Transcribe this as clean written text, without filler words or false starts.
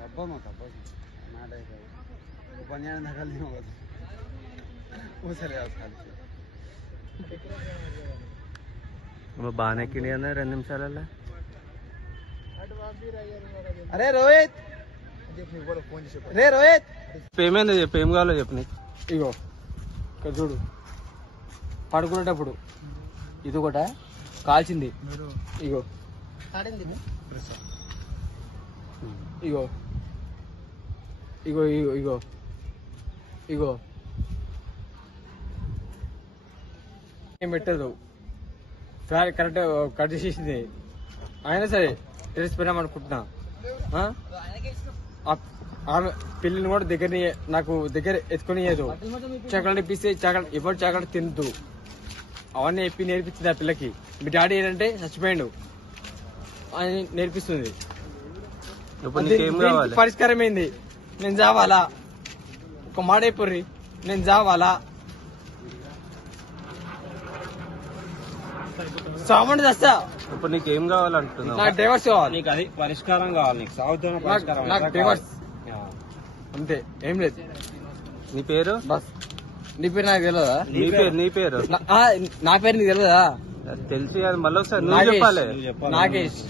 हब्बा मत हब्बा नाटक बनियान नकल नहीं होगा वो चले आज खाली బాగానే కింద 2 నిమిషాలలో. అరే రోహిత్ రే రోహిత్ ఏమైంది చెప్పు, ఏం కావాలో చెప్పు నీకు. ఇగో ఇక్కడ చూడు, పడుకునేటప్పుడు ఇది ఒకట కాల్చింది. ఇగో ఇగో ఇగో ఇగో ఇగో ఇగో ఏం పెట్టదు, ఫ్యాన్ కరెక్ట్ కట్ చేసింది. అయినా సరే తెలిసిపోయినామనుకుంటున్నా. ఆమె పిల్లిని కూడా నాకు దగ్గర ఎత్తుకునియదు. చాక్లెట్ ఇప్పిస్తే ఎవరు చాక్లెట్ తినద్దు అవన్నీ నేర్పించింది ఆ పిల్లకి. మీ డాడీ ఏంటంటే చచ్చిపోయాడు అని నేర్పిస్తుంది. పరిష్కారం ఏంది? నేను చావాలా? ఒక మాట అయిపోర్రి, నేను చావాలా? సామాన్ చేస్తా. ఇప్పుడు నీకేం కావాలంటున్నావు? నాకు డైవర్స్ కావాలి. నీకు అది పరిష్కారం కావాలి. నీకు సాగుతున్న పరిష్కారం. నాకు డైవర్స్ అంతే, ఏం లేదు. నీ పేరు? బస్. నీ పేరు నాకు తెలియదా? నీ పేరు నా పేరు నీకు తెలియదా? తెలిసి మళ్ళీ ఒకసారి నువ్వు చెప్పాలి. నాగేష్.